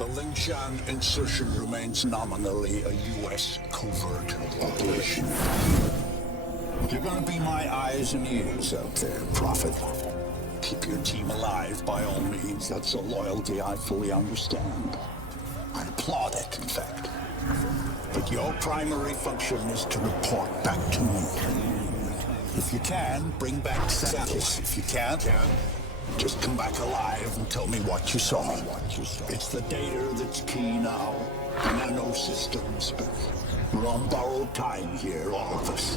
The Lingshan insertion remains nominally a U.S. covert operation. You're gonna be my eyes and ears out there, Prophet. Keep your team alive by all means. That's a loyalty I fully understand. I applaud it, in fact. But your primary function is to report back to me. If you can, bring back Crysis. If you can't, just come back alive and tell me what you saw. It's the data that's key now. Nano systems, but we're on borrowed time here, all of us.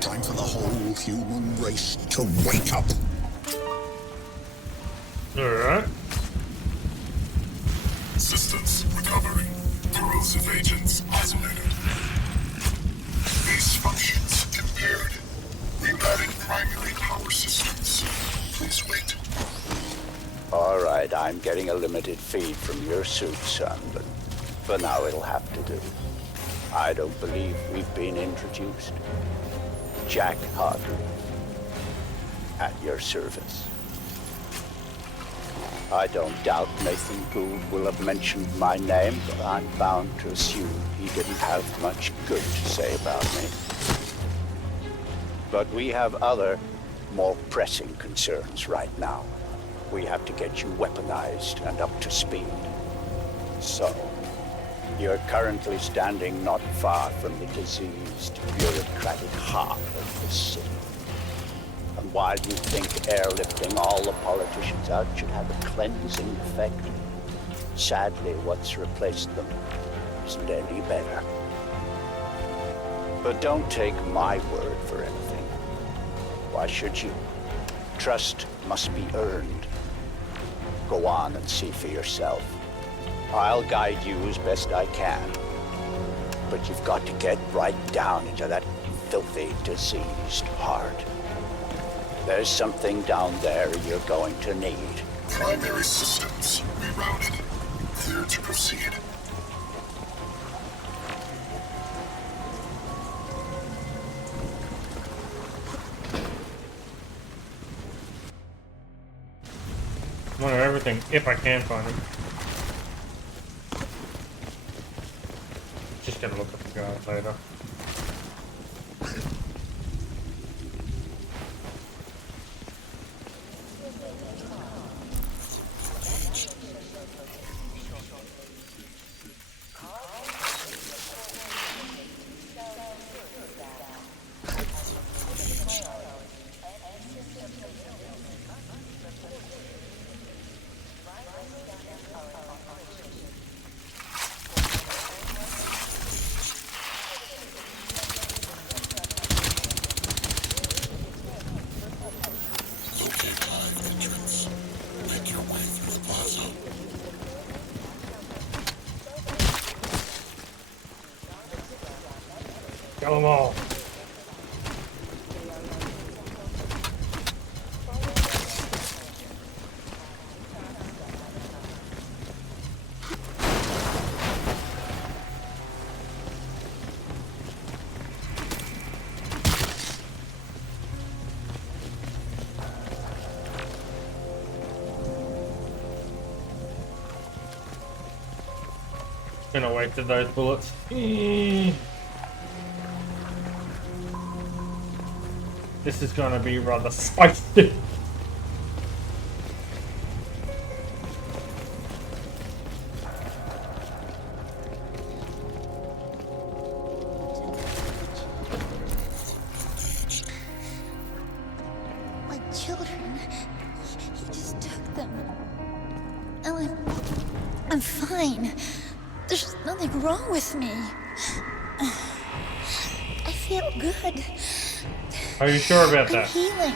Time for the whole human race to wake up. Alright. Systems recovering. Corrosive agents isolated. Base functions impaired. Rerouting primary power systems. Please wait. Alright, I'm getting a limited feed from your suit, son, but for now it'll have to do. I don't believe we've been introduced. Jack Hargrave. At your service. I don't doubt Nathan Gould will have mentioned my name, but I'm bound to assume he didn't have much good to say about me. But we have other, more pressing concerns right now. We have to get you weaponized and up to speed. So, you're currently standing not far from the diseased, bureaucratic heart of the city. And while you think airlifting all the politicians out should have a cleansing effect, sadly what's replaced them isn't any better. But don't take my word for anything. Why should you? Trust must be earned. Go on and see for yourself. I'll guide you as best I can. But you've got to get right down into that filthy, diseased heart. There's something down there you're going to need. Primary systems rerouted. Clear to proceed. I want everything if I can find them. Just gonna look at the guys later. Kill them all. Gonna wait for those bullets. This is gonna be rather spicy. My children, he just took them. Ellen, I'm fine. There's nothing wrong with me. I feel good. Are you sure about I'm that? healing.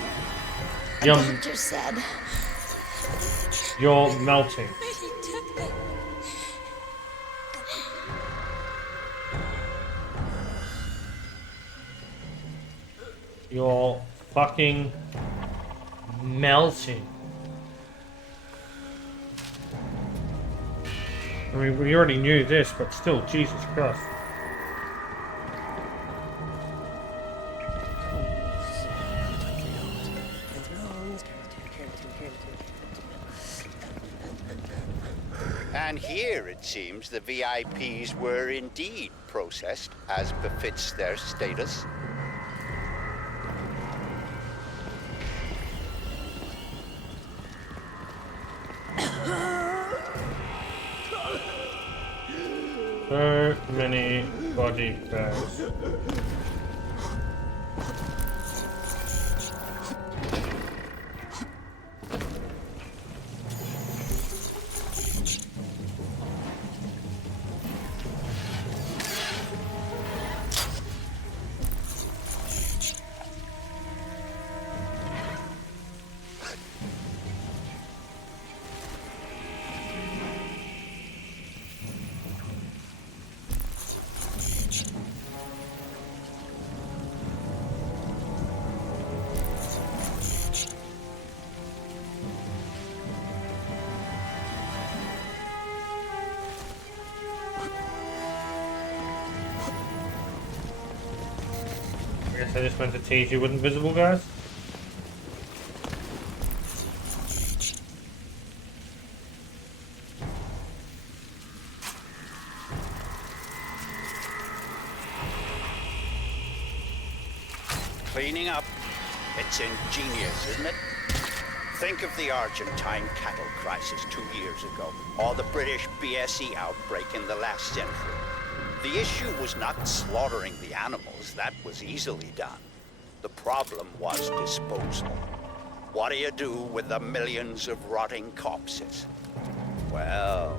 A Yum. doctor said. You're melting. He took them. You're fucking melting. I mean, we already knew this, but still, Jesus Christ. And here, it seems, the VIPs were indeed processed, as befits their status. So many body bags. I guess I just meant to tease you with invisible guys. Cleaning up. It's ingenious, isn't it? Think of the Argentine cattle crisis 2 years ago, or the British BSE outbreak in the last century. The issue was not slaughtering the animals. That was easily done. The problem was disposal. What do you do with the millions of rotting corpses? Well,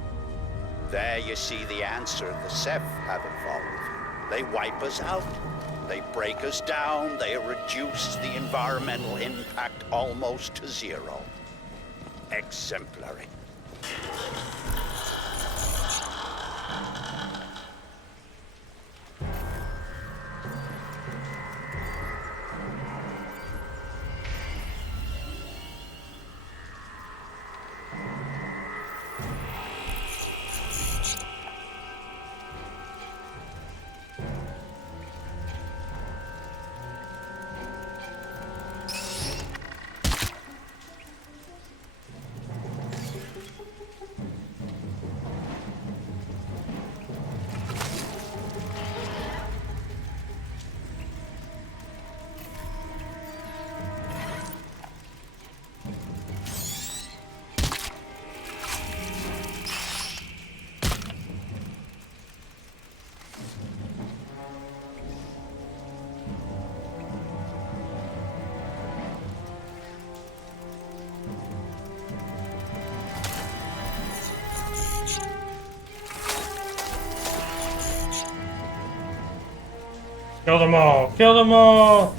there you see the answer the Ceph have evolved. They wipe us out. They break us down. They reduce the environmental impact almost to zero. Exemplary. Kill them all! Kill them all!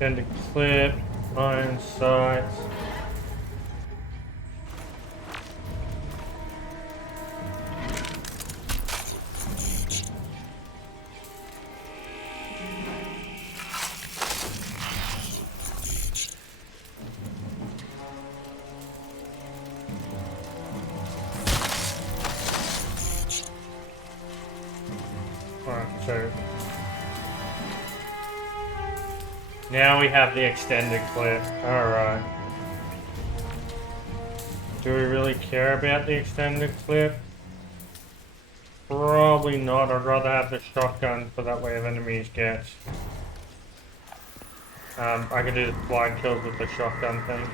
Extended clip, iron sights. Alright, so Now we have the extended clip. Alright. Do we really care about the extended clip? Probably not. I'd rather have the shotgun for that way if enemies get. I can do the blind kills with the shotgun thing.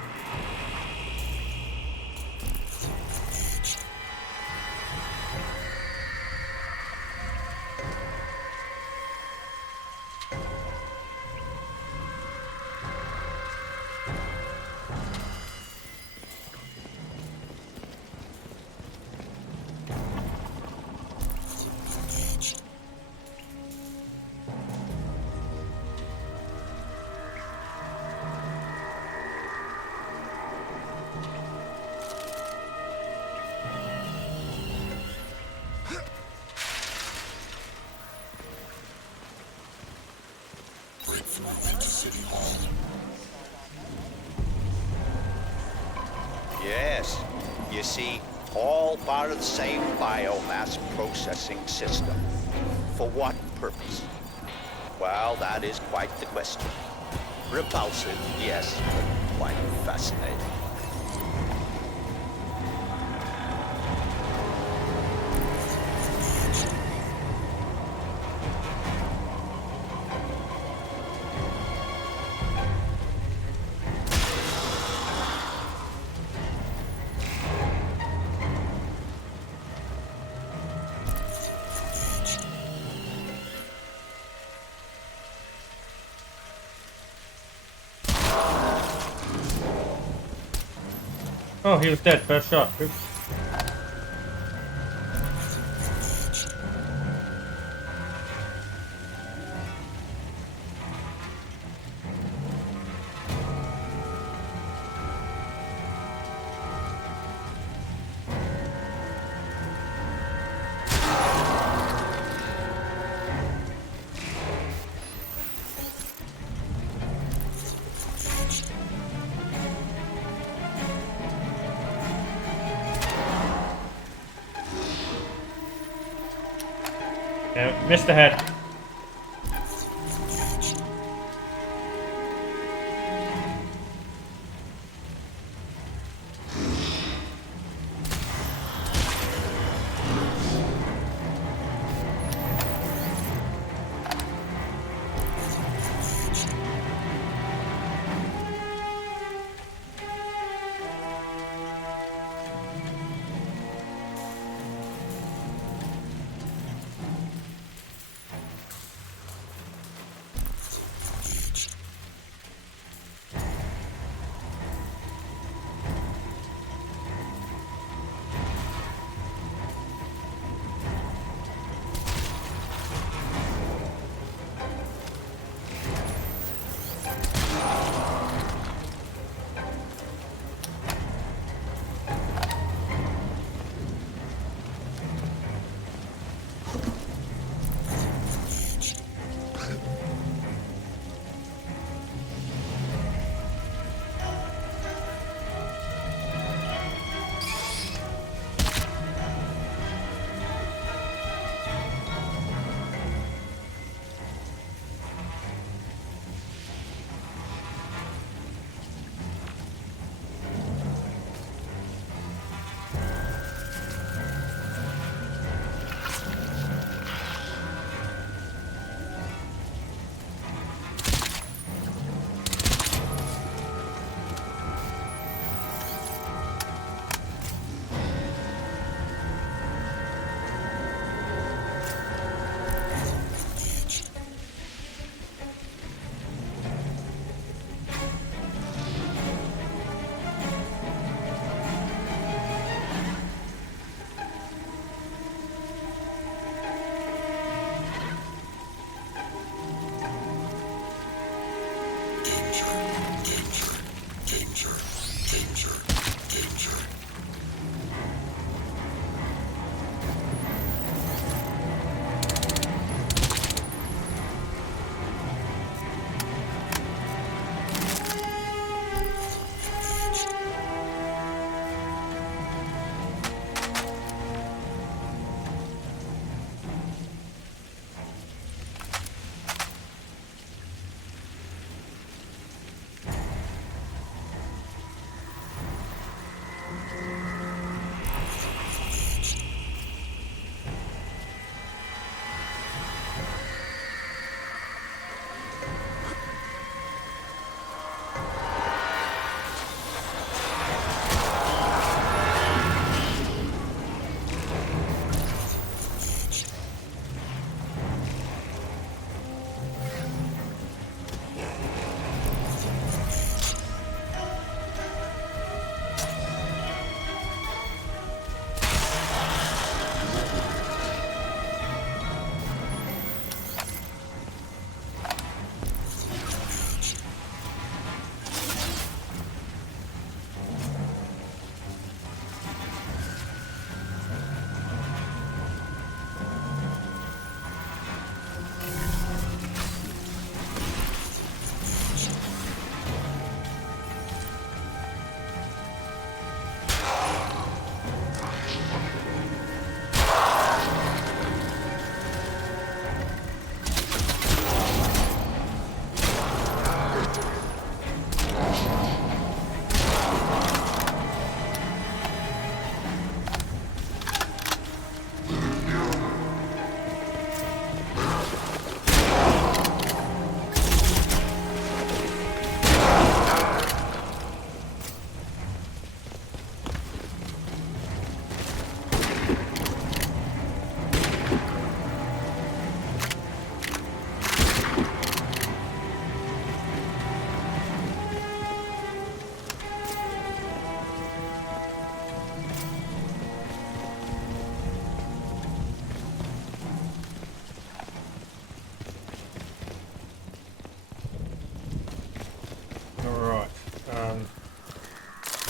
Yes. You see, all part of the same biomass processing system. For what purpose? Well, that is quite the question. Repulsive, yes, but quite fascinating. Oh, he was dead. First shot. Oops. Yeah, missed the head.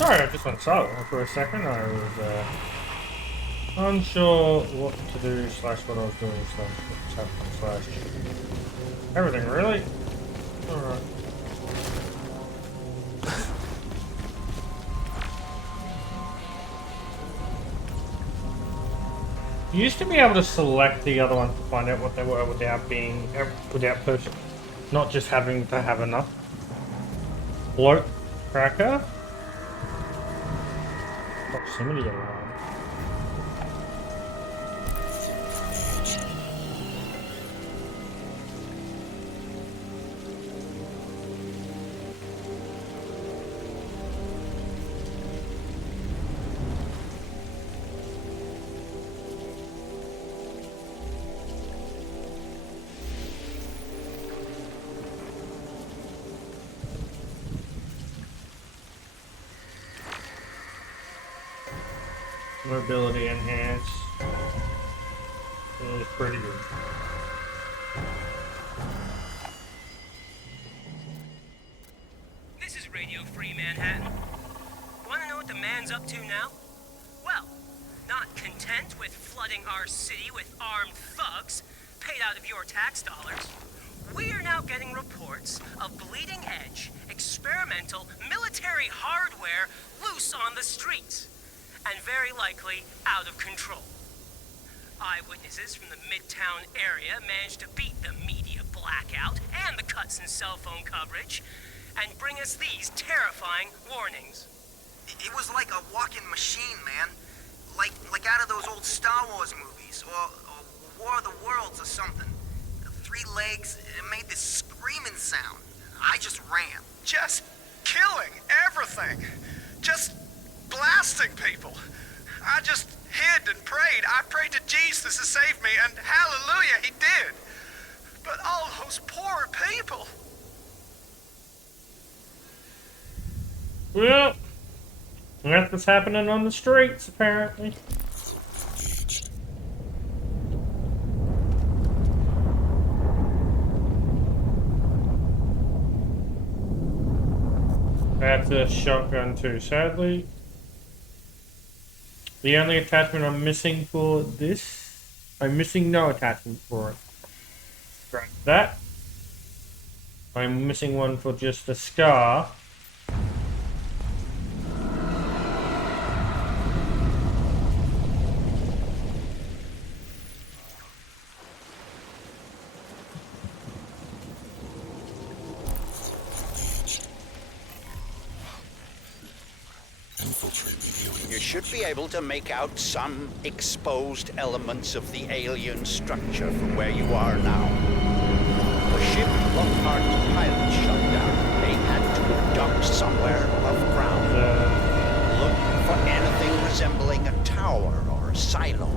Sorry, I just went silent for a second. I was unsure what to do slash what I was doing slash what was happening slash everything really. Alright. You used to be able to select the other one to find out what they were without push, not just having to have enough. Bloat cracker. Proximity alarm. Mobility enhanced. It is pretty good. This is Radio Free Manhattan. Wanna know what the man's up to now? Well, not content with flooding our city with armed thugs paid out of your tax dollars, we are now getting reports of bleeding-edge, experimental military hardware loose on the streets. And very likely out of control. Eyewitnesses from the Midtown area managed to beat the media blackout and the cuts in cell phone coverage and bring us these terrifying warnings. It was like a walking machine, man. Like out of those old Star Wars movies, or War of the Worlds or something. 3 legs, it made this screaming sound. I just ran. Just killing everything. Just blasting people. I just hid and prayed. I prayed to Jesus to save me, and hallelujah, he did. But all those poor people. Well, that's what's happening on the streets, apparently. That's a shotgun too, sadly. The only attachment I'm missing for this, I'm missing no attachment for it. Scratch that. I'm missing one for just the scar. You should be able to make out some exposed elements of the alien structure from where you are now. The ship Lockhart's pilot shut down. They had to have docked somewhere above ground. Look for anything resembling a tower or a silo.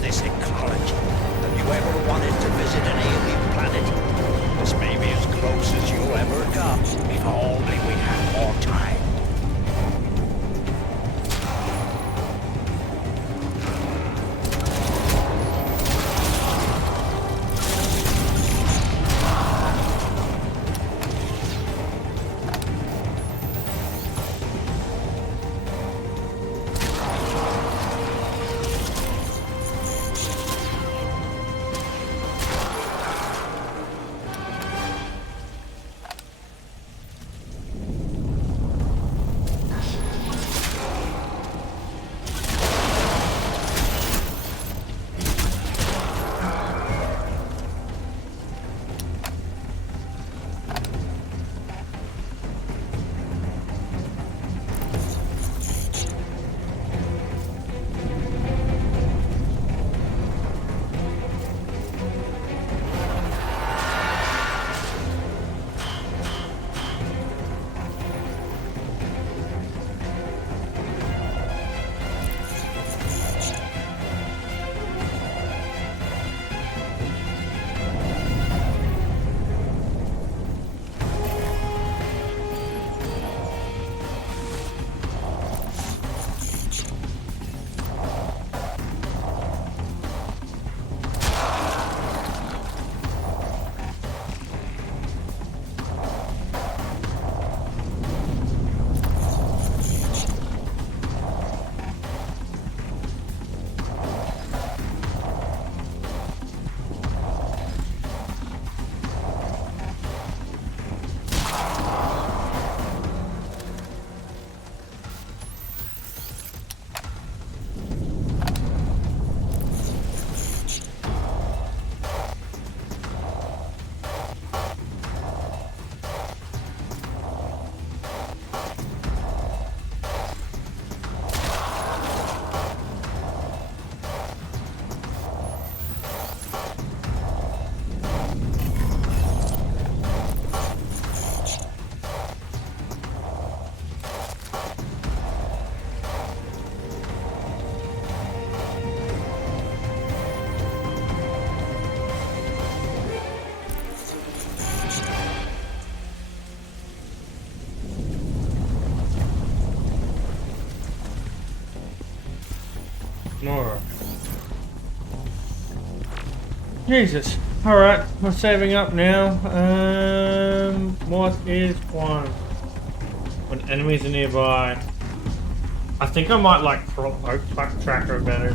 this ecology. Have you ever wanted to visit an alien planet? This may be as close as you'll ever come, if only we had more time. More. Jesus. Alright, we're saving up now. What is one? When enemies are nearby. I think I might like Oak Tracker better.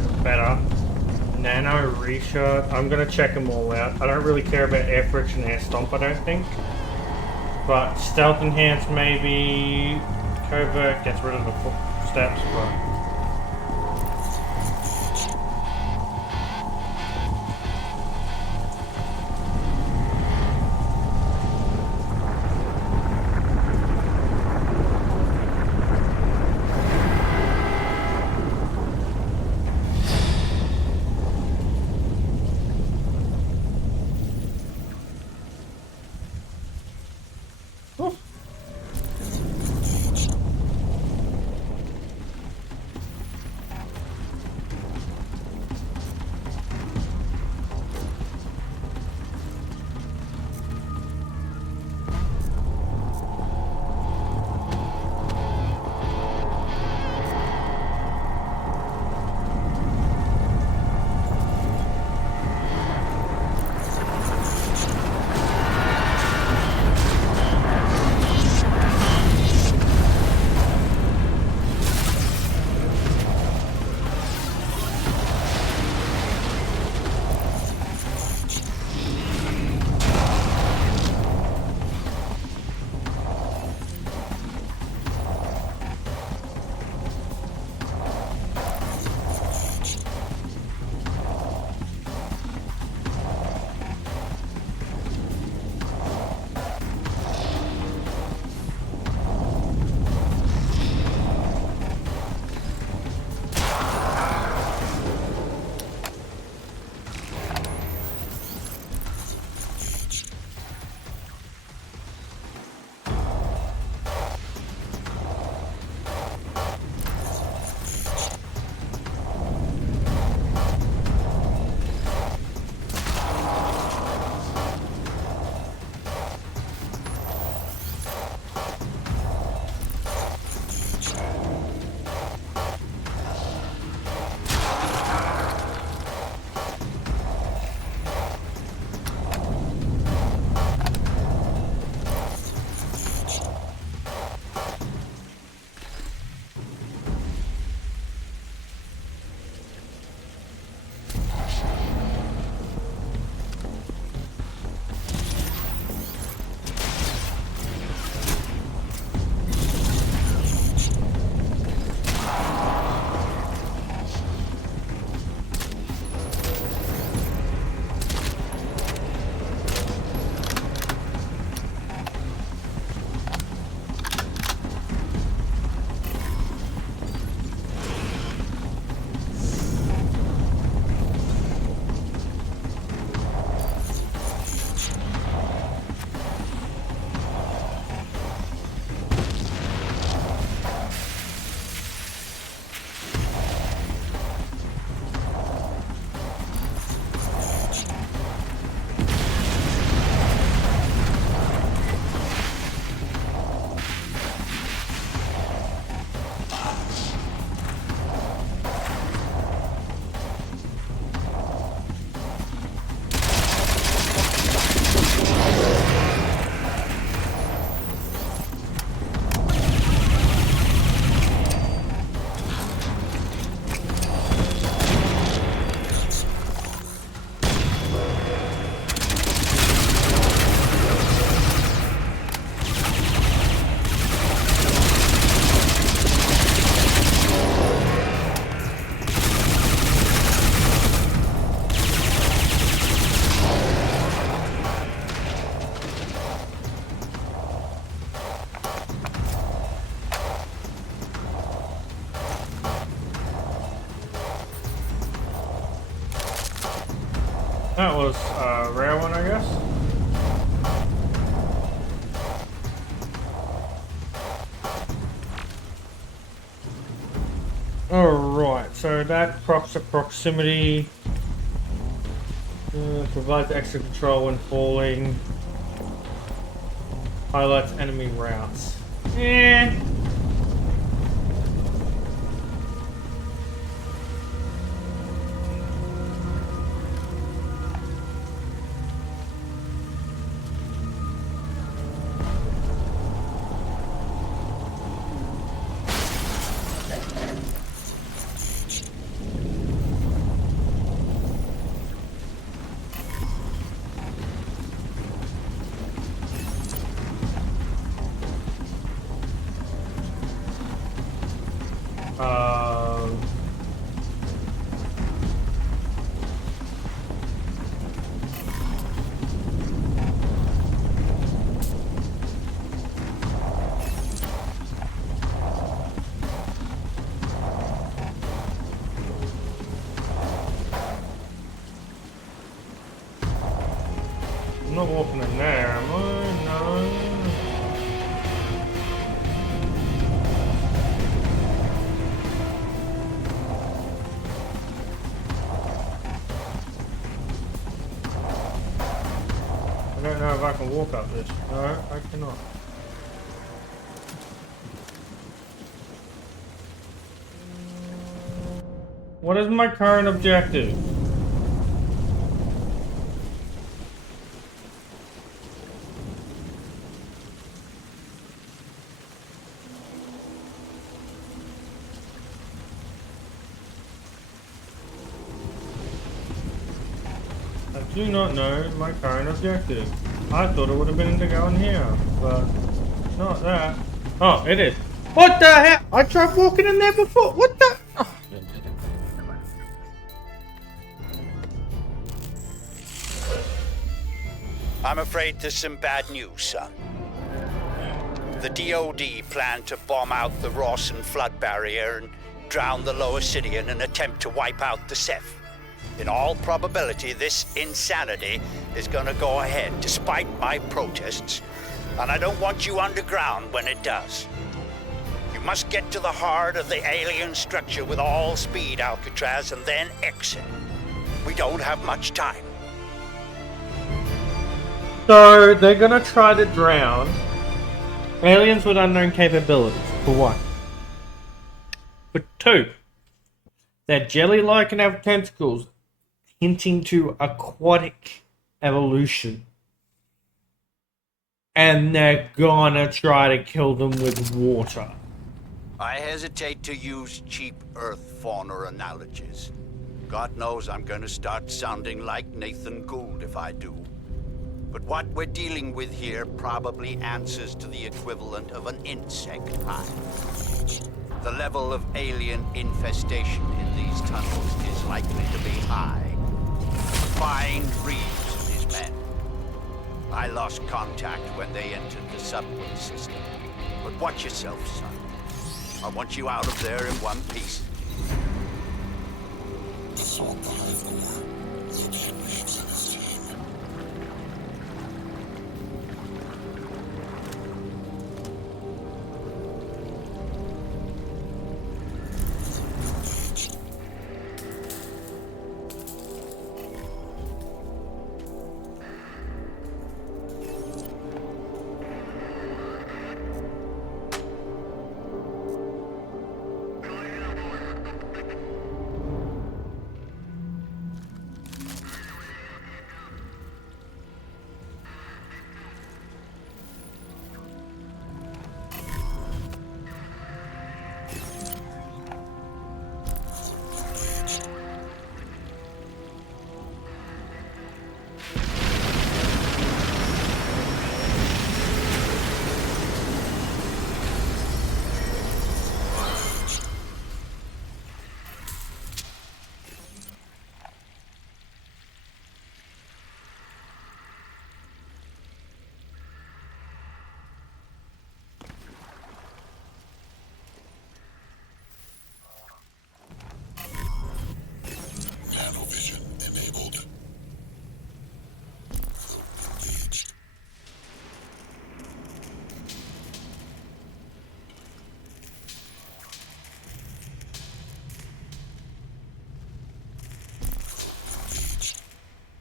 Nano Reshot. I'm gonna check them all out. I don't really care about Air Friction, Air Stomp, I don't think. But Stealth Enhance maybe. Covert gets rid of the footsteps, but. That was a rare one, I guess. Alright, so that props a proximity. Provides extra control when falling. Highlights enemy routes. Eh. I'm not walking in there, am I? No. I don't know if I can walk up this. No, I cannot. What is my current objective? I do not know my current objective. I thought it would have been to go in here, but it's not that. Oh, it is. What the heck? I tried walking in there before. What the? Oh. I'm afraid there's some bad news, son. The DOD plan to bomb out the Rawson flood barrier and drown the lower city in an attempt to wipe out the Ceph. In all probability, this insanity is gonna go ahead, despite my protests, and I don't want you underground when it does. You must get to the heart of the alien structure with all speed, Alcatraz, and then exit. We don't have much time. So, they're gonna try to drown aliens with unknown capabilities, for one. For two, they're jelly-like and have tentacles, hinting to aquatic evolution. And they're gonna try to kill them with water. I hesitate to use cheap Earth fauna analogies. God knows I'm gonna start sounding like Nathan Gould if I do. But what we're dealing with here probably answers to the equivalent of an insect hive. The level of alien infestation in these tunnels is likely to be high. Find Reeves and his men. I lost contact when they entered the subway system. But watch yourself, son. I want you out of there in one piece. Assault the hive core. Locate Reeves and his team.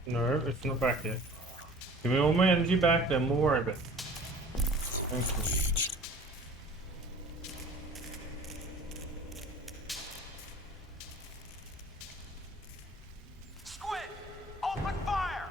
No, it's not back yet. Give me all my energy back, then we'll worry about it. Thank you. Squid, open fire!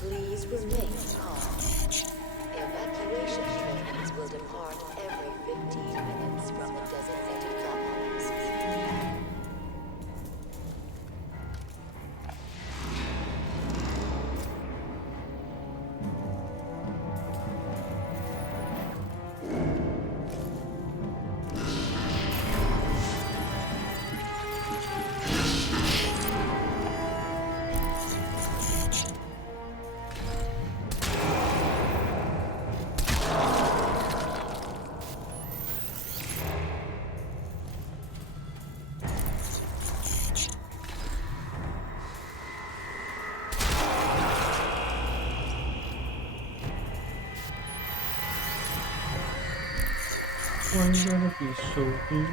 Please remain calm. Evacuation trains will depart every 15 minutes from the designated platforms. Why you gotta be so good?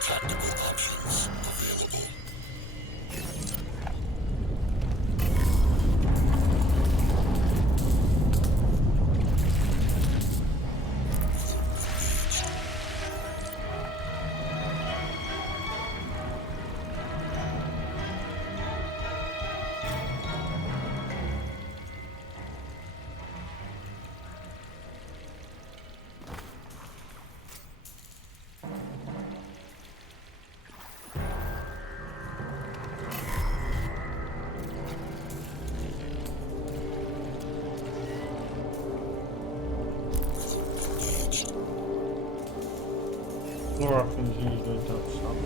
Tactical options available. More often usually don't stop.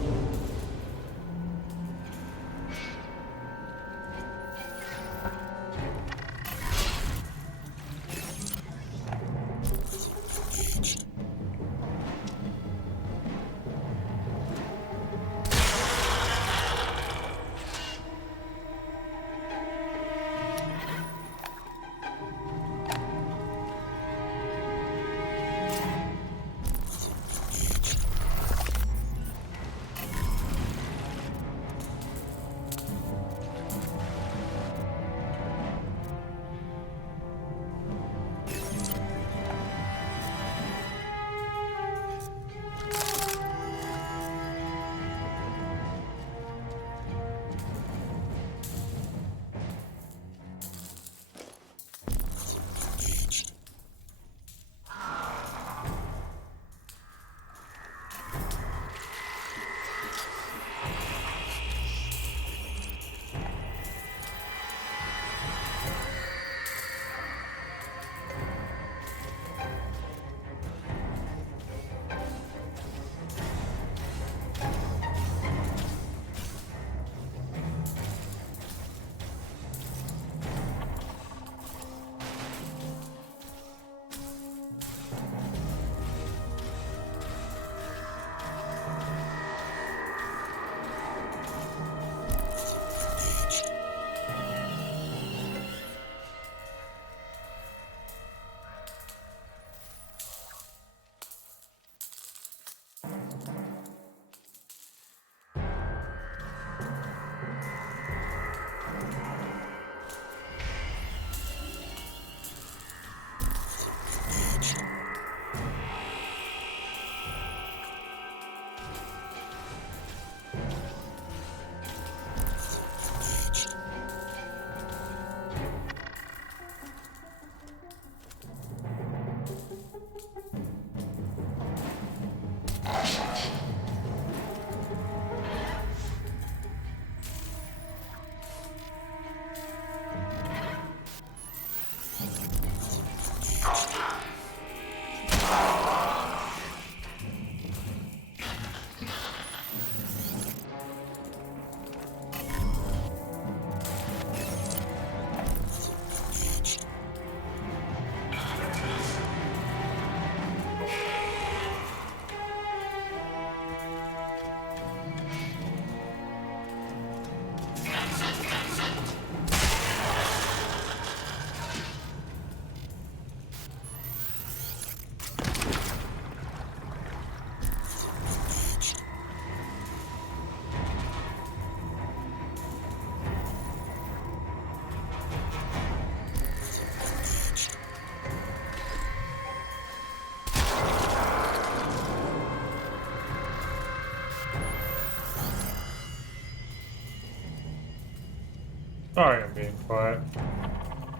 Sorry I'm being quiet.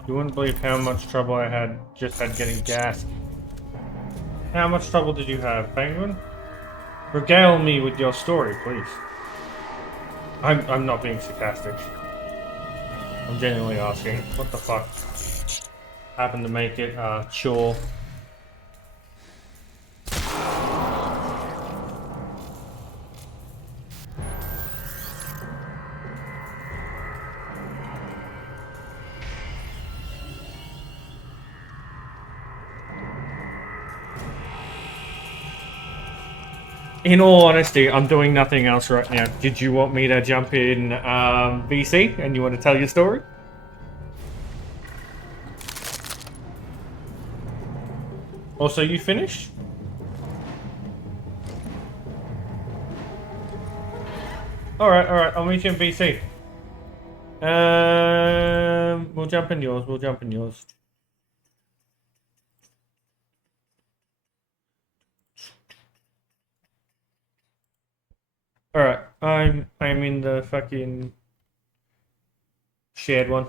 You wouldn't believe how much trouble I just had getting gas. How much trouble did you have, Penguin? Regale me with your story, please. I'm not being sarcastic. I'm genuinely asking. What the fuck happened to make it chore? In all honesty, I'm doing nothing else right now. Did you want me to jump in VC and you want to tell your story? Also, you finished? Alright, I'll meet you in VC. We'll jump in yours, Alright, I'm in the fucking shared one.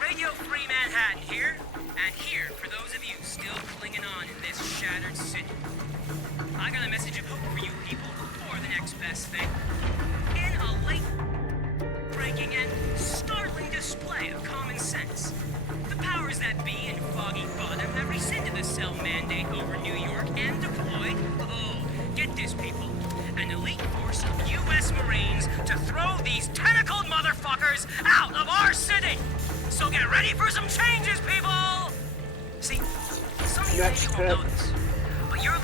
Radio Free Manhattan here, and here for those of you still clinging on in this shattered city. I got a message of hope for you people, or the next best thing. In a late-breaking and startling display of common sense, the powers that be in Foggy Bottom have rescinded the cell mandate over New York and deployed, get this people, an elite force of U.S. Marines to throw these tentacled motherfuckers out of our city! So get ready for some changes, people! See, some of you Next maybe won't know this, but you're...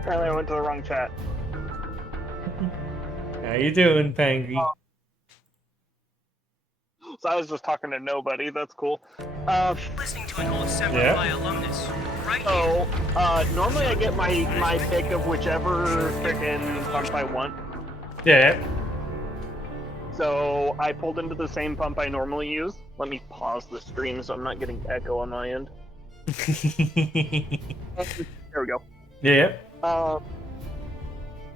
Apparently I went to the wrong chat. How you doing, Pangy? So I was just talking to nobody, that's cool. listening to an old Semper alumnus, right So, here. normally I get my pick of whichever freaking pump I want. Yeah. So I pulled into the same pump I normally use. Let me pause the stream so I'm not getting echo on my end. There we go. Yeah.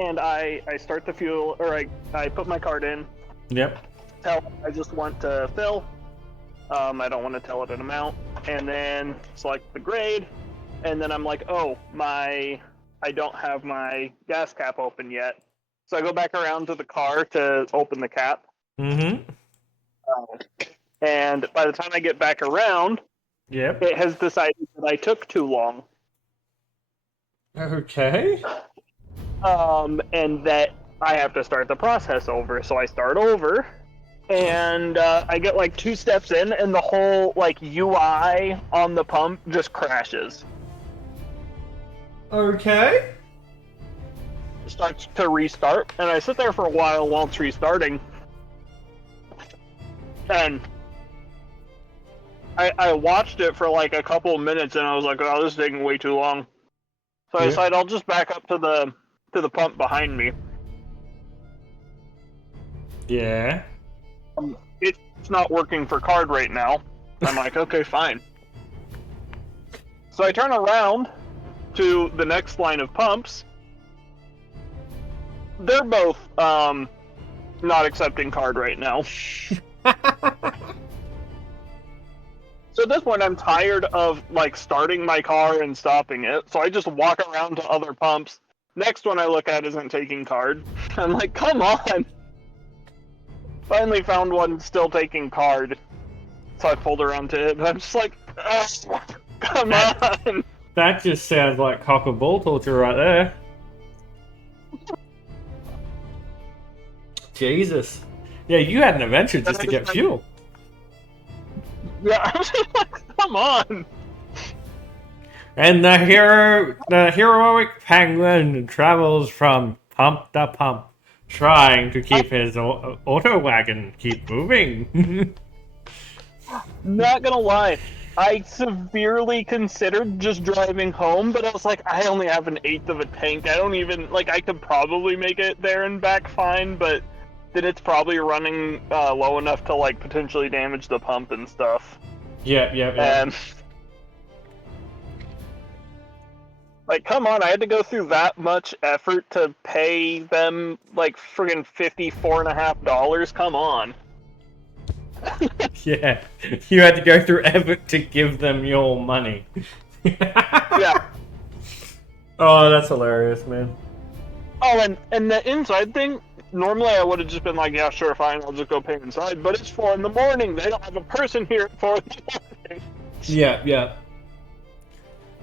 And I start the fuel, or I put my card in. Yep. I just want to fill. I don't want to tell it an amount. And then select the grade. And then I'm like, oh, I don't have my gas cap open yet. So I go back around to the car to open the cap. Mm-hmm. And by the time I get back around, Yep. it has decided that I took too long. Okay. And that I have to start the process over. So I start over, and I get like 2 steps in, and the whole like UI on the pump just crashes. Okay. Starts to restart, and I sit there for a while it's restarting. And I watched it for like a couple of minutes, and I was like, oh, this is taking way too long. So I decided I'll just back up to the pump behind me. Yeah. It's not working for card right now. I'm like, okay, fine. So I turn around to the next line of pumps. They're both not accepting card right now. So at this point, I'm tired of like starting my car and stopping it. So I just walk around to other pumps. Next one I look at isn't taking card. I'm like, come on. Finally found one still taking card. So I pulled around to it, but I'm just like, come on. That just sounds like cock and ball torture right there. Jesus. Yeah, you had an adventure just to get fuel. Yeah, I was just like, come on. And the heroic penguin travels from pump to pump, trying to keep his auto wagon keep moving. Not gonna lie, I severely considered just driving home, but I was like, I only have an eighth of a tank. I don't even, like, I could probably make it there and back fine, but then it's probably running low enough to, like, potentially damage the pump and stuff. Yeah. And, like, come on, I had to go through that much effort to pay them, like, friggin' $54.50. Come on. Yeah, you had to go through effort to give them your money. Yeah. Oh, that's hilarious, man. Oh, and the inside thing, normally I would have just been like, yeah, sure, fine, I'll just go pay inside, but it's 4 in the morning. They don't have a person here at 4 in the morning. Yeah.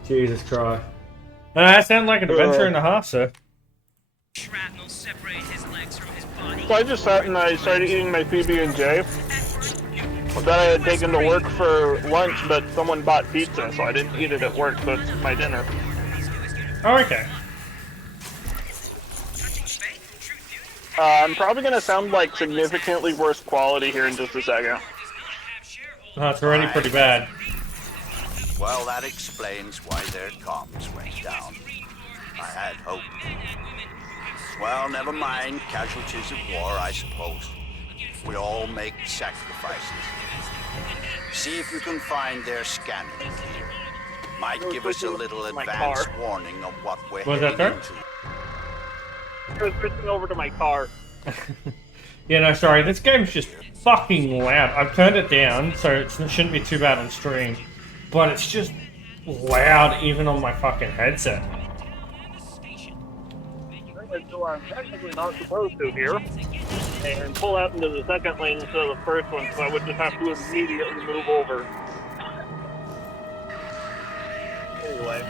Jesus Christ. That sounds like an adventure and a half, sir. Shrapnel separate his legs from his body. So I just sat and I started eating my PB&J that I had taken to work for lunch, but someone bought pizza, so I didn't eat it at work, so it's my dinner. Oh, okay. I'm probably going to sound like significantly worse quality here in just a second. Oh, it's already pretty bad. Well, that explains why their comms went down. I had hope. Well, never mind. Casualties of war, I suppose. We all make sacrifices. See if you can find their scanning key. Might give us a little advance warning of what we're heading into. I was switching over to my car. Yeah, no, sorry. This game's just fucking loud. I've turned it down, so it shouldn't be too bad on stream. But it's just loud even on my fucking headset. So I'm technically not supposed to here, and pull out into the second lane instead of the first one, so I would just have to immediately move over. Anyway.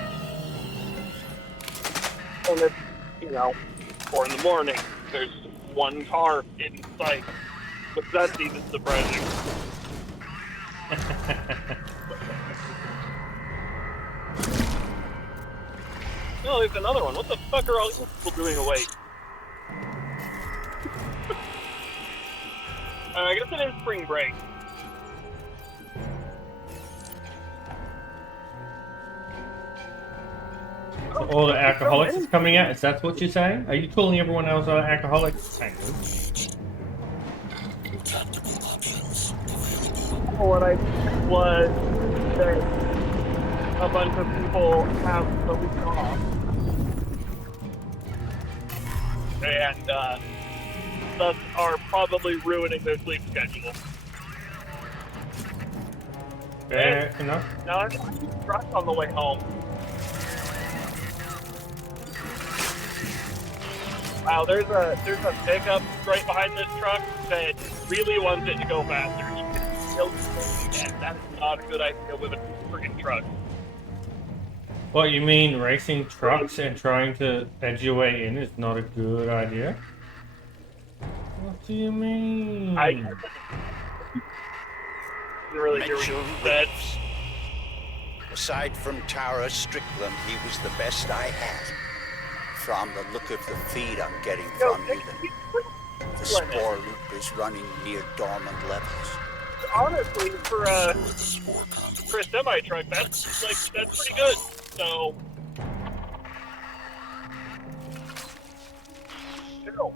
And it's, 4 in the morning. There's one car in sight. But that's even surprising. No, there's another one. What the fuck are all these people doing awake? I guess it is spring break. So all the alcoholics is coming out? Is that what you're saying? Are you calling everyone else alcoholics? Hang on. What I did was that a bunch of people have the week off. And thus are probably ruining their sleep schedule. Fair enough. Now I'm truck on the way home. Wow, there's a pickup right behind this truck that really wants it to go faster. You can still and that's not a good idea with a freaking truck. What, you mean racing trucks and trying to edge your way in is not a good idea? What do you mean? I didn't really hear what you said. Aside from Tara Strickland, he was the best I had. From the look of the feed I'm getting from you, the spore loop is running near dormant levels. Honestly, for a semi-truck, that's pretty good. So, still.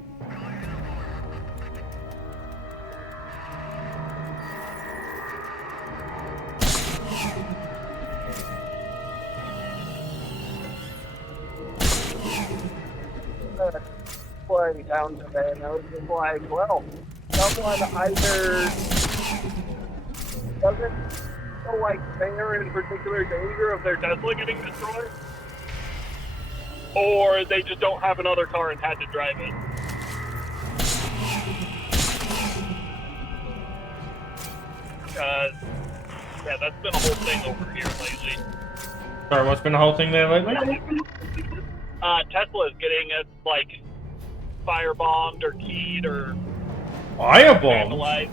Play down today, and I was just like, well, someone either doesn't feel like they're in particular danger of their Tesla getting destroyed, or they just don't have another car and had to drive it. Because, yeah, that's been a whole thing over here lately. Sorry, what's been the whole thing there lately? Tesla is getting firebombed or keyed or Firebomb? vandalized.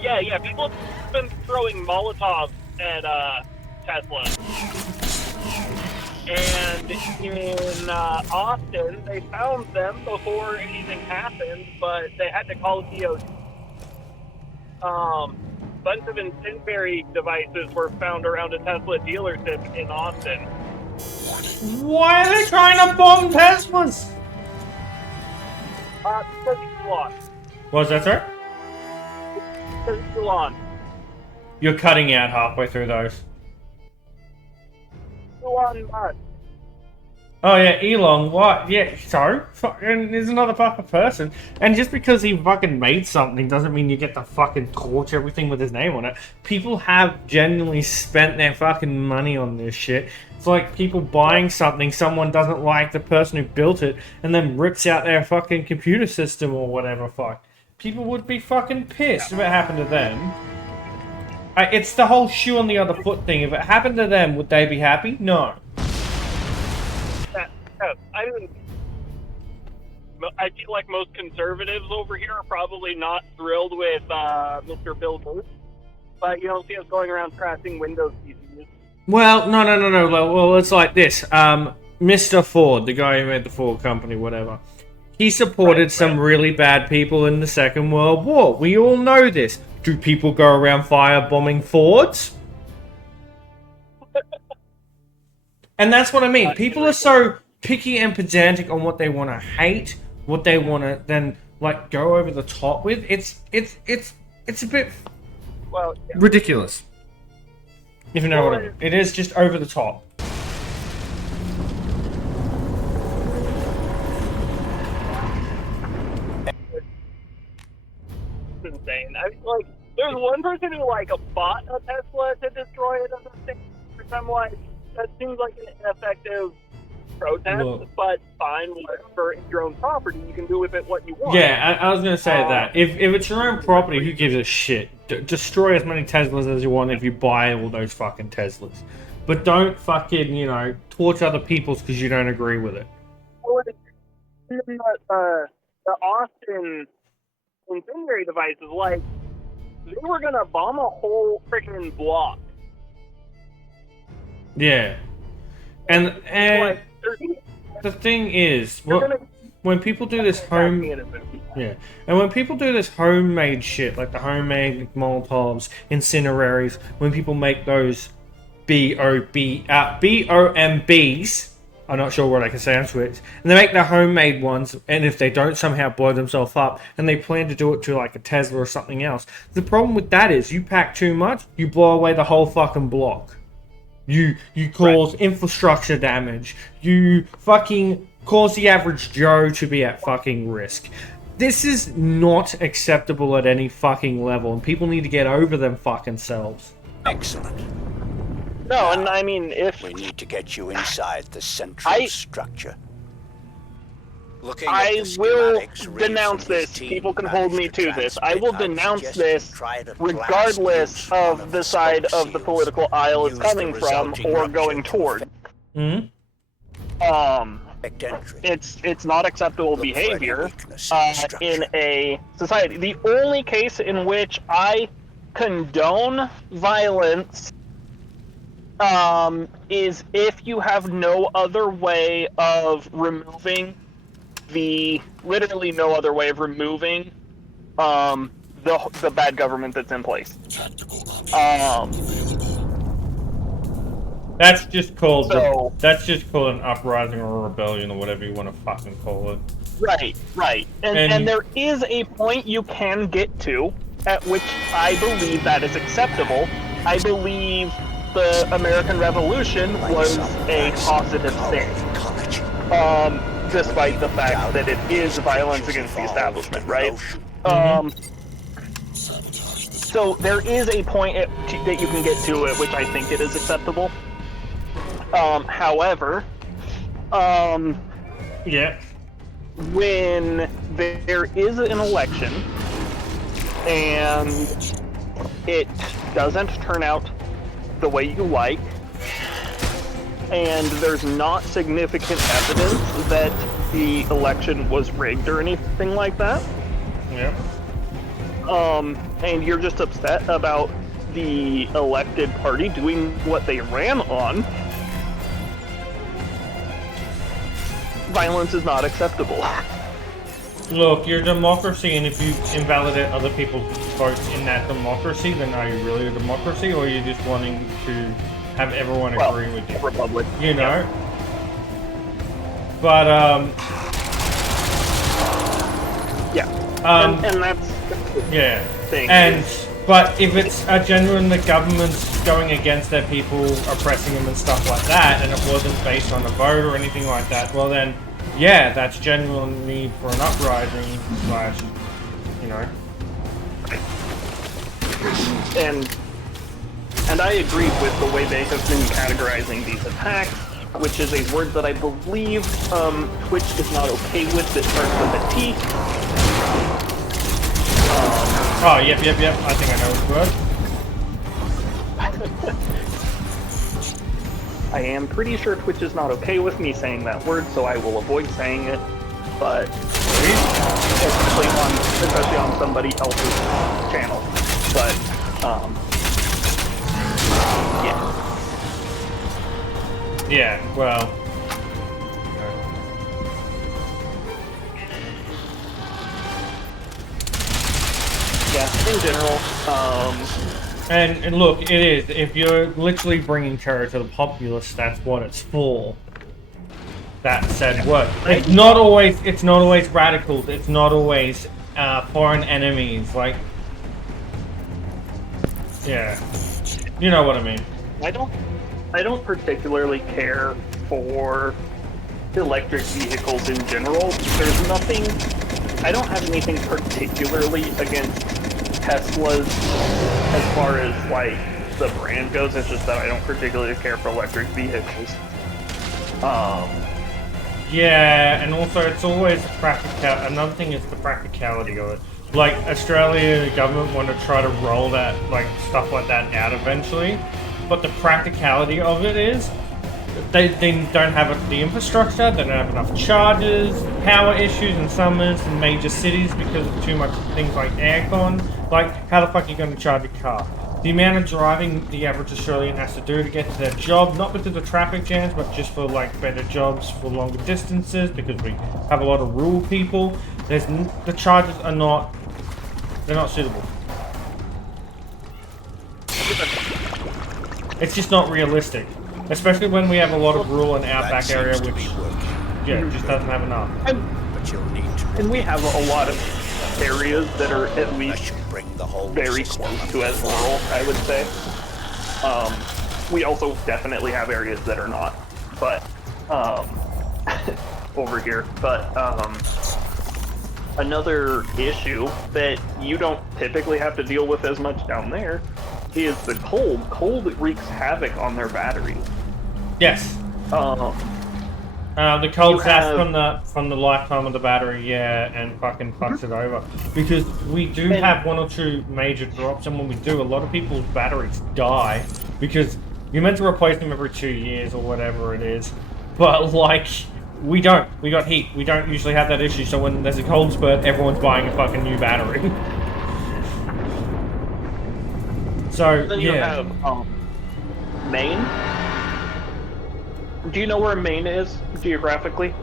Yeah, people have been throwing Molotovs at Tesla. And in Austin, they found them before anything happened, but they had to call VOD. Bunch of incendiary devices were found around a Tesla dealership in Austin. Why are they trying to bomb Teslas? Because it's Elon. What was that, sir? Because it's Elon. You're cutting out halfway through those. Elon Musk. Oh yeah, Elon, what? Yeah, so? Fucking, there's another fucking person. And just because he fucking made something doesn't mean you get to fucking torch everything with his name on it. People have genuinely spent their fucking money on this shit. It's like people buying something, someone doesn't like the person who built it, and then rips out their fucking computer system or whatever fuck. People would be fucking pissed if it happened to them. It's the whole shoe on the other foot thing. If it happened to them, would they be happy? No. I feel like most conservatives over here are probably not thrilled with Mr. Bill Gates, but you don't see us going around crashing Windows PCs. Well, no. Well, it's like this. Mr. Ford, the guy who made the Ford company, whatever, he supported some really bad people in the Second World War. We all know this. Do people go around firebombing Fords? And that's what I mean. People are so picky and pedantic on what they want to hate, what they want to then like go over the top with. It's a bit ridiculous. If you know what I mean. It is just over the top. It's insane. I mean, like, there's one person who like bought a Tesla to destroy it. I'm like, that seems like an ineffective protest, but fine, whatever. It's your own property. You can do with it what you want. Yeah, I was going to say that. If it's your own property, who gives a shit? Destroy as many Teslas as you want if you buy all those fucking Teslas. But don't fucking, torch other people's because you don't agree with it. The Austin incendiary devices, like, they were going to bomb a whole freaking block. Yeah. And like, the thing is, when people do this and when people do this homemade shit, like the homemade Molotovs, incineraries, when people make those BOMBs, I'm not sure what I can say on Twitch, and they make their homemade ones, and if they don't somehow blow themselves up, and they plan to do it to like a Tesla or something else, the problem with that is you pack too much, you blow away the whole fucking block. You cause infrastructure damage. You fucking cause the average Joe to be at fucking risk. This is not acceptable at any fucking level, and people need to get over them fucking selves. Excellent. No, and I mean, if we need to get you inside the central structure. I will denounce this. People can hold me to this. I will denounce this regardless of the side of the political aisle it's coming from or going toward. Mm-hmm. It's not acceptable behavior in a society. The only case in which I condone violence is if you have no other way of removing literally no other way of removing the bad government that's in place. That's just called an uprising or a rebellion or whatever you want to fucking call it. Right. And there is a point you can get to at which I believe that is acceptable. I believe the American Revolution was a positive thing. Despite the fact that it is violence against the establishment, right? So there is a point that you can get to at which I think it is acceptable. However, when there is an election and it doesn't turn out the way you like, and there's not significant evidence that the election was rigged or anything like that, Yep. And you're just upset about the elected party doing what they ran on. Violence is not acceptable. Look, you're a democracy, and if you invalidate other people's votes in that democracy, then are you really a democracy, or are you just wanting to have everyone agree with you? Republic. You know? But, yeah. And that's yeah. thing. But if it's a genuine the government's going against their people, oppressing them and stuff like that, and it wasn't based on a vote or anything like that, well then, yeah, that's genuine need for an uprising slash, you know. And I agree with the way they have been categorizing these attacks, which is a word that I believe Twitch is not okay with that starts with a T. Oh, yep. I think I know which word. I am pretty sure Twitch is not okay with me saying that word, so I will avoid saying it. But especially on somebody else's channel. But yeah. Yeah. Well. Yeah, in general. And look, it is. If you're literally bringing terror to the populace, that's what it's for. That said word. It's not always radicals. It's not always foreign enemies. Like, yeah, you know what I mean. I don't particularly care for electric vehicles in general. There's nothing. I don't have anything particularly against Teslas as far as like the brand goes. It's just that I don't particularly care for electric vehicles. Yeah, and also it's always another thing is the practicality of it. Like Australia, the government want to try to roll that like stuff like that out eventually, but the practicality of it is they don't have the infrastructure, they don't have enough chargers, power issues in summers in major cities because of too much things like aircon. Like, how the fuck are you going to charge a car? The amount of driving the average Australian has to do to get to their job, not because of traffic jams, but just for like better jobs for longer distances, because we have a lot of rural people. The charges are they're not suitable. It's just not realistic. Especially when we have a lot of rural and outback area, which, yeah, just doesn't have enough. And we have a lot of areas that are at least very close to as rural, I would say. We also definitely have areas that are not, but, over here. But, another issue that you don't typically have to deal with as much down there is the cold. Cold wreaks havoc on their batteries. Yes. The cold that's from the lifetime of the battery, yeah, and fucking fucks it over. Because we do have one or two major drops, and when we do, a lot of people's batteries die because you're meant to replace them every 2 years or whatever it is. But like, we don't. We got heat. We don't usually have that issue. So when there's a cold spurt, everyone's buying a fucking new battery. So then yeah. You have Maine. Do you know where Maine is geographically?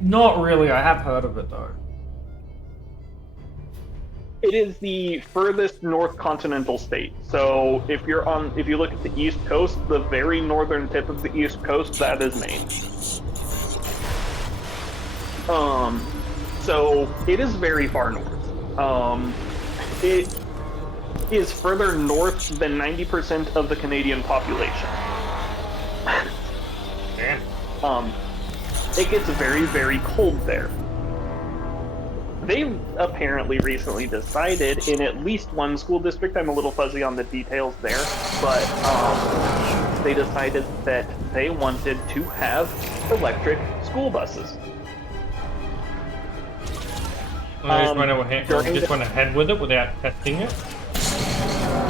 Not really. I have heard of it though. It is the furthest north continental state. So if you look at the east coast, the very northern tip of the east coast, that is Maine. So it is very far north. It is further north than 90% of the Canadian population. Damn. It gets very, very cold there. They've apparently recently decided in at least one school district, I'm a little fuzzy on the details there, but they decided that they wanted to have electric school buses. They just went ahead with it without testing it?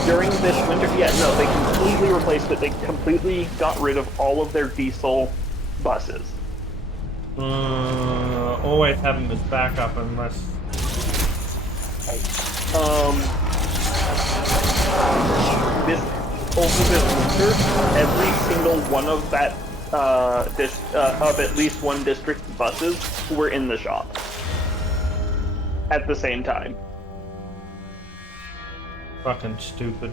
During this winter, yeah, no, they completely replaced it. They completely got rid of all of their diesel buses. Always have them as backup unless... This winter, every single one of that of at least one district buses were in the shop at the same time. Fucking stupid.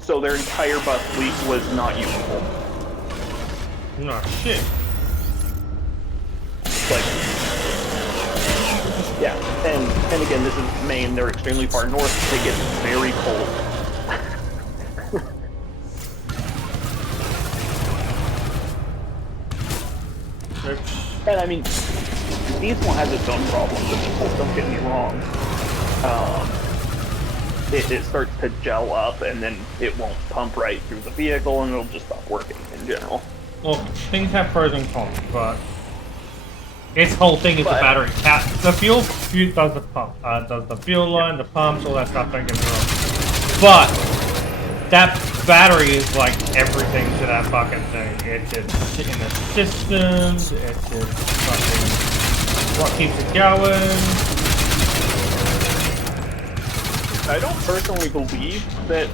So their entire bus fleet was not usable. No shit. Like, yeah, and again, this is Maine. They're extremely far north. They get very cold. And I mean, diesel has its own problems with the cold. Don't get me wrong. It starts to gel up, and then it won't pump right through the vehicle, and it'll just stop working in general. Well, things have pros and cons, but its whole thing is the battery. The fuel does the pump, does the fuel line, the pumps, all that stuff. Don't get me wrong, but that battery is like everything to that fucking thing. It's in the systems. It's fucking what keeps it going. I don't personally believe that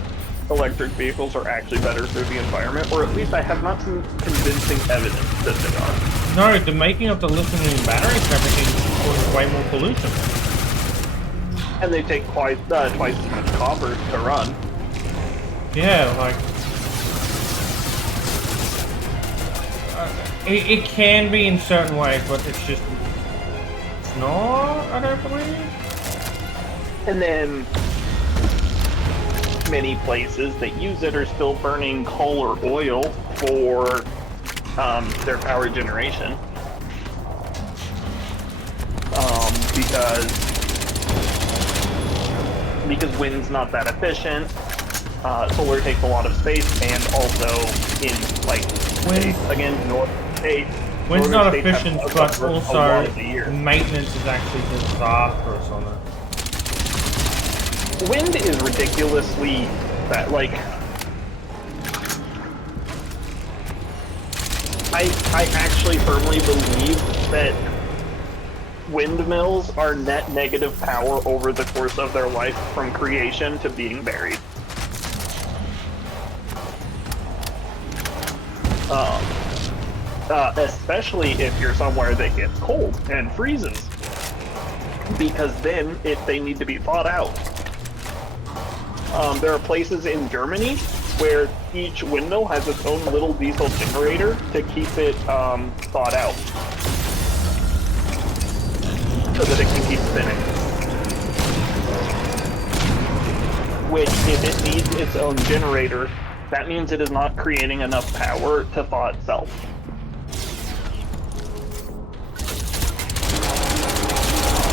electric vehicles are actually better for the environment, or at least I have not seen convincing evidence that they are. No, the making of the lithium batteries and everything causes way more pollution. And they take twice as much copper to run. Yeah, like... it can be in certain ways, but it's just... It's not, I don't believe. And then many places that use it are still burning coal or oil for their power generation. Because wind's not that efficient, solar takes a lot of space, and also in north states. Wind's not efficient, but also maintenance is actually disastrous on it. Wind is ridiculously that, like, I actually firmly believe that windmills are net negative power over the course of their life from creation to being buried. Especially if you're somewhere that gets cold and freezes, because then they need to be thawed out. There are places in Germany where each windmill has its own little diesel generator to keep it thawed out, so that it can keep spinning. Which, if it needs its own generator, that means it is not creating enough power to thaw itself.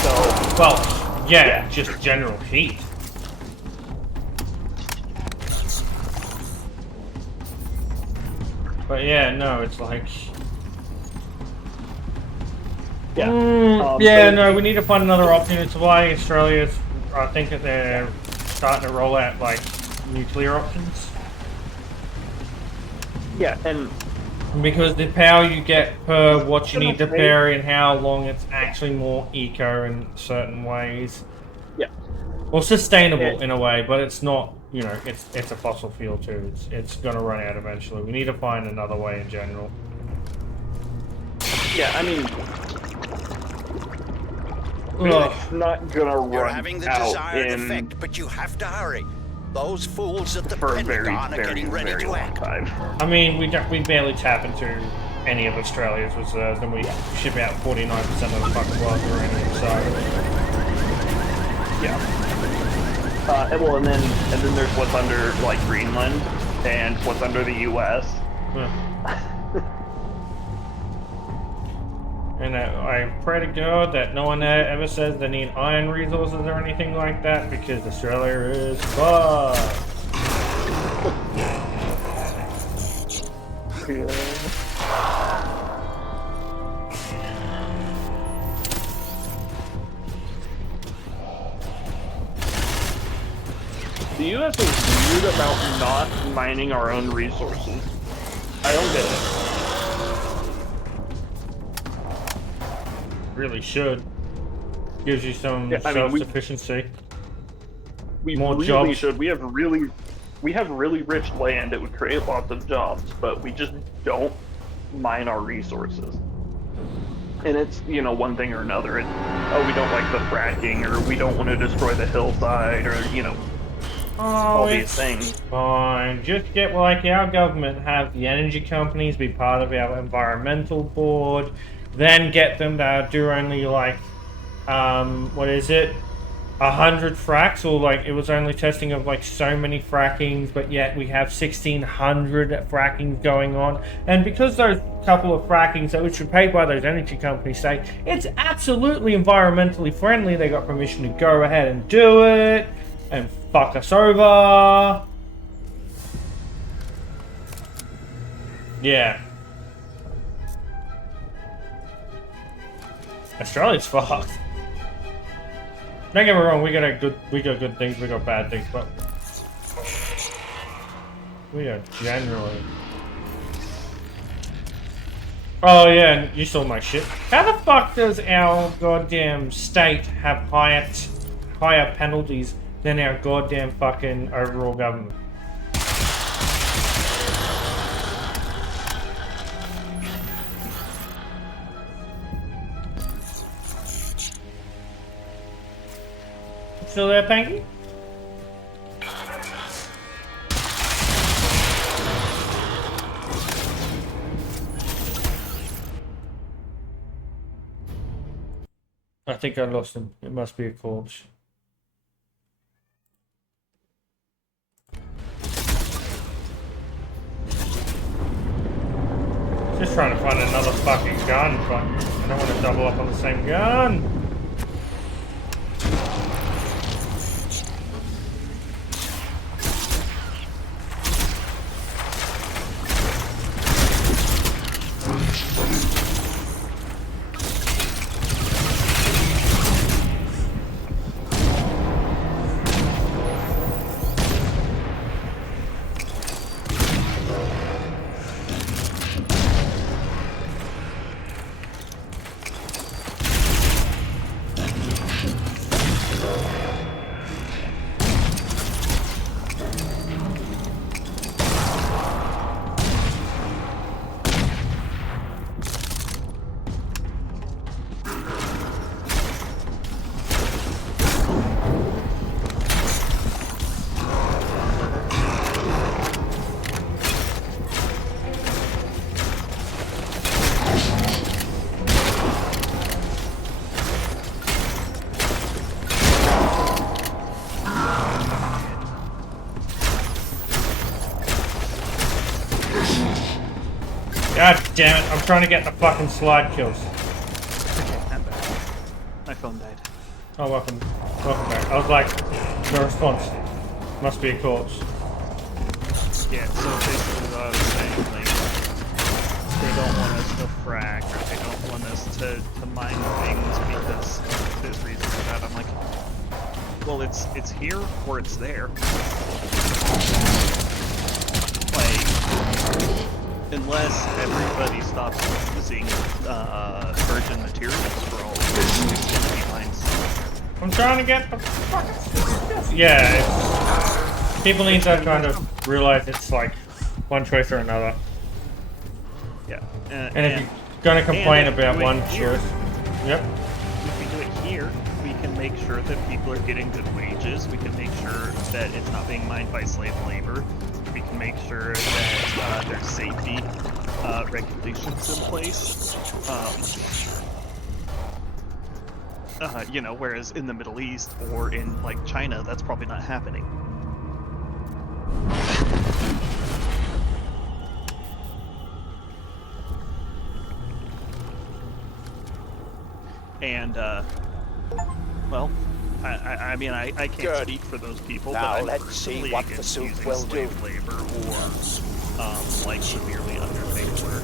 So, well, yeah, just general heat. But yeah, no, it's like... no, we need to find another option. It's why Australia's, I think that they're starting to roll out, like, nuclear options. Yeah, and... Because the power you get per what you need to bury and how long, it's actually more eco in certain ways. Yeah. Well, sustainable in a way, but it's not, you know, it's a fossil fuel too. It's gonna run out eventually. We need to find another way in general. Yeah, I mean... It's not gonna run You're having the out desired effect, but you have to hurry. Those fools at the Pentagon are getting ready to act. I mean, we barely tap into any of Australia's reserves, and we ship out 49% of the fucking world's uranium, so... Yeah. And then there's what's under, like, Greenland, and what's under the U.S. And I pray to God that no one ever says they need iron resources or anything like that, because Australia is fucked. The U.S. is weird about not mining our own resources. I don't get it. Really should. Gives you some Yeah, I mean, self-sufficiency. we More really jobs. should. We have really rich land. It would create lots of jobs, but we just don't mine our resources. And it's, you know, one thing or another. It's, oh, we don't like the fracking, or we don't want to destroy the hillside, or, you know, all these things. Fine. Just get like our government have the energy companies be part of our environmental board, then get them to do only like, what is it? 100 fracks, or like it was only testing of like so many frackings, but yet we have 1,600 frackings going on. And because those couple of frackings that which were paid by those energy companies say it's absolutely environmentally friendly, they got permission to go ahead and do it and fuck us over. Yeah. Australia's fucked. Don't get me wrong, we got good things, we got bad things, but we are generally. Oh yeah, you saw my shit. How the fuck does our goddamn state have higher penalties than our goddamn fucking overall government? Still there, Panky? I think I lost him. It must be a corpse. Just trying to find another fucking gun, but I don't want to double up on the same gun. God damn it, I'm trying to get the fucking slide kills. Okay, I'm back. My phone died. Oh, welcome back. I was like, no response. Must be a corpse. Yeah, so basically what I was saying, like, they don't want us to frack, or they don't want us to mine things because of this reason or that. I'm like, well, it's here or it's there. Like, unless everybody stops using virgin materials for all of this, it's gonna be mined somewhere. I'm trying to get the fucking... Yeah, people need to kind of realize it's like one choice or another. Yeah. And if you're gonna complain about one choice... Yep. If we do it here, we can make sure that people are getting good wages. We can make sure that it's not being mined by slave labor. We can make sure that there's safety regulations in place. You know, whereas in the Middle East or in like China, that's probably not happening. And well, I mean, I can't Good. speak for those people, Now but I'm let's see personally what the against suit using will do. slave labor or like severely underpaid work.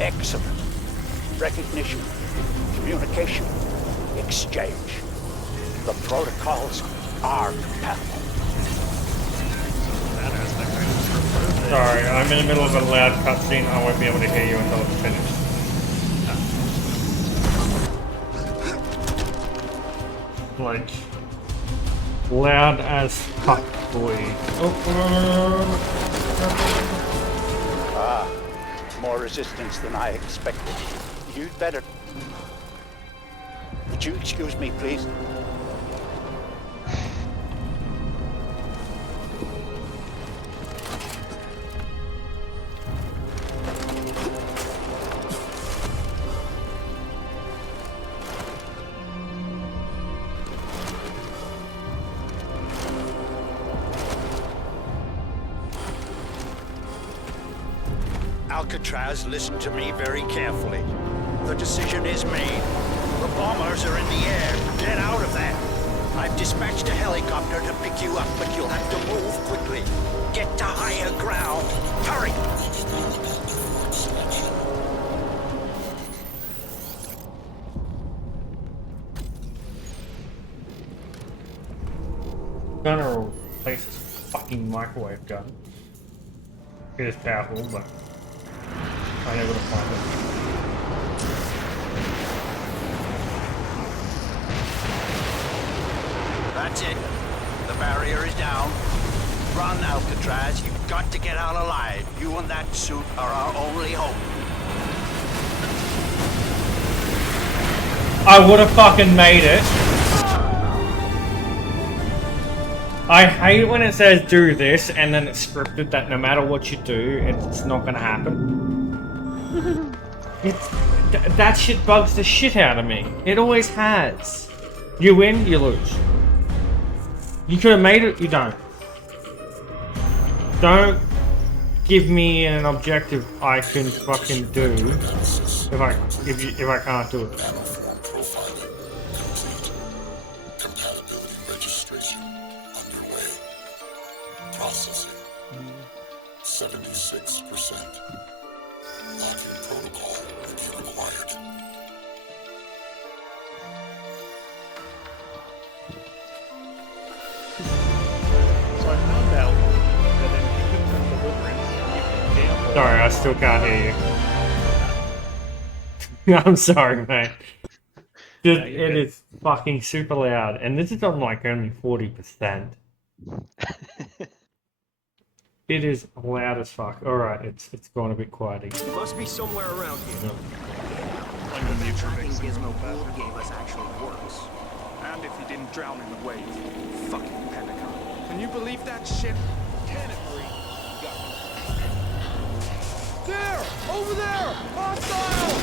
Excellent. Recognition, communication, exchange. The protocols are compatible. That aspect, I just prefer that. Sorry, I'm in the middle of a loud cutscene. I won't be able to hear you until it's finished. like loud as fuck, boy. Ah, more resistance than I expected. You'd better... Would you excuse me, please? Alcatraz, listen to me very carefully. The decision is made. The bombers are in the air. Get out of there. I've dispatched a helicopter to pick you up, but you'll have to move quickly. Get to higher ground. Hurry! Gonna replace this fucking microwave gun. It is powerful, but I'm able to find it. That's it. The barrier is down. Run, Alcatraz. You've got to get out alive. You and that suit are our only hope. I would have fucking made it. I hate when it says do this and then it's scripted that no matter what you do, it's not gonna happen. That shit bugs the shit out of me. It always has. You win, you lose. You could have made it, you don't. Don't give me an objective I can fucking do if I can't do it. Compatibility registration underway. Processing. 76%. Locking protocol review required. So I found out that in Kingdom Come Deliverance, you can gamble. Sorry, I still can't hear you. I'm sorry, mate. Just, Yeah, you're it good. is fucking super loud, and this is on like only 40%. It is loud as fuck. Alright, it's gone a bit quieter. It must be somewhere around here. Like the nature Tracking mix is no gizmo better. Gould gave us actually works. And if he didn't drown in the wave. Fucking Pentagon. Can you believe that shit? Can it, Marie? There! Over there! Hostile!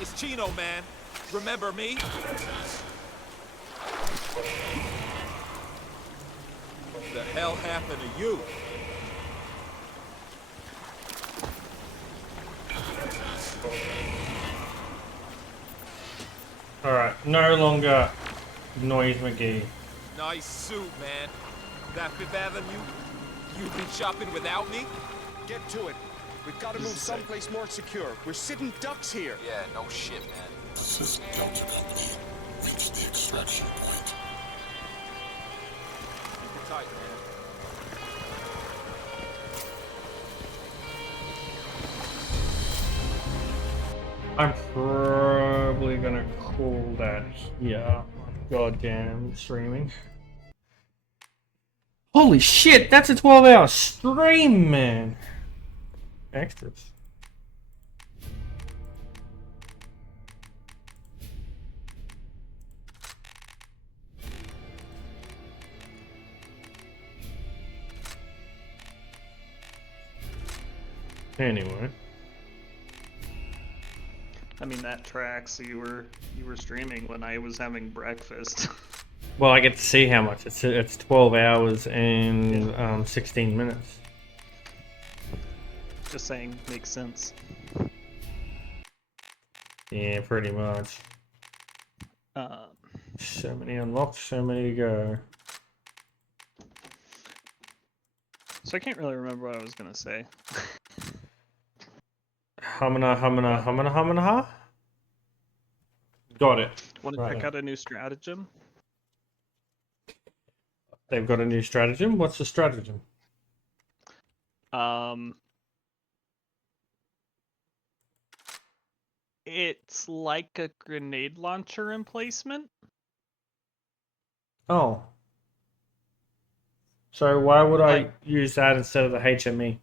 It's Chino, man. Remember me? What the hell happened to you? Alright, no longer Noise McGee. Nice suit, man. That Fifth Avenue? You've been shopping without me? Get to it. We've got to move someplace more secure. We're sitting ducks here. Yeah, no shit, man. Assist Delta Company. Reach the extraction point. Keep it tight, man. I'm probably gonna call that here. Goddamn streaming. Holy shit, that's a 12-hour stream, man. Extras. Anyway. I mean, that tracks. You were streaming when I was having breakfast. Well, I get to see how much. It's 12 hours and 16 minutes. Just saying, makes sense. Yeah, pretty much. So many unlocked, so many to go. So I can't really remember what I was gonna say. Humana, humana, humana, humana, ha? Got it. Want to Right check now. out a new stratagem? They've got a new stratagem. What's the stratagem? It's like a grenade launcher emplacement. Oh. So why would I Like- use that instead of the HME?